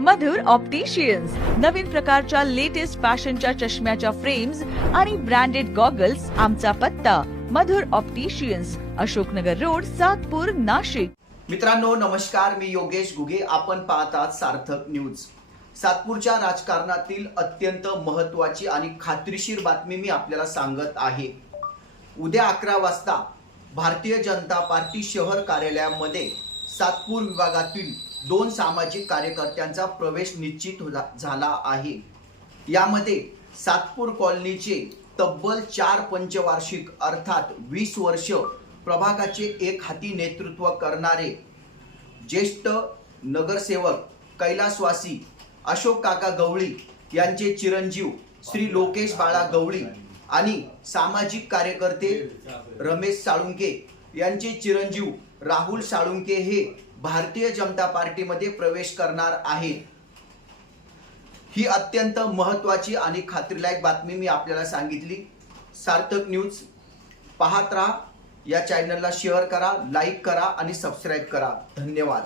मधुर opticians नवीन प्रकारच्या latest फॅशनच्या चष्म्याच्या फ्रेम्स आणि ब्रँडेड गॉगल्स आमचा पत्ता. Madhur opticians Ashoknagar road Satpur Nashik. मित्रांनो नमस्कार मी योगेश गुगे. आपण पाहतात सार्थक न्यूज. सातपूरच्या राजकारणातील अत्यंत महत्वाची आणि खात्रीशीर बातमी मी आपल्याला सांगत आहे. उद्या अकरा वाजता भारतीय जनता पार्टी शहर कार्यालयामध्ये सातपूर विभागातील दोन सामाजिक कार्यकर्त्यांचा प्रवेश निश्चित झा- झाला आहे. यामध्ये सातपूर कॉलनीचे तब्बल चार पंचवार्षिक अर्थात वीस वर्ष प्रभागाचे एक हाती नेतृत्व करणारे ज्येष्ठ नगरसेवक कैलासवासी अशोक काका गवळी यांचे चिरंजीव श्री लोकेश बाळा गवळी आणि सामाजिक कार्यकर्ते रमेश साळुंके यांचे चिरंजीव राहुल साळुंके हे भारतीय जनता पार्टीमध्ये प्रवेश करणार आहेत. ही अत्यंत महत्वाची आणि खात्रीलायक बातमी मी आपल्याला सांगितली. सार्थक न्यूज. पाहत राहा. या चॅनलला शेअर करा लाईक करा आणि सबस्क्राईब करा. धन्यवाद.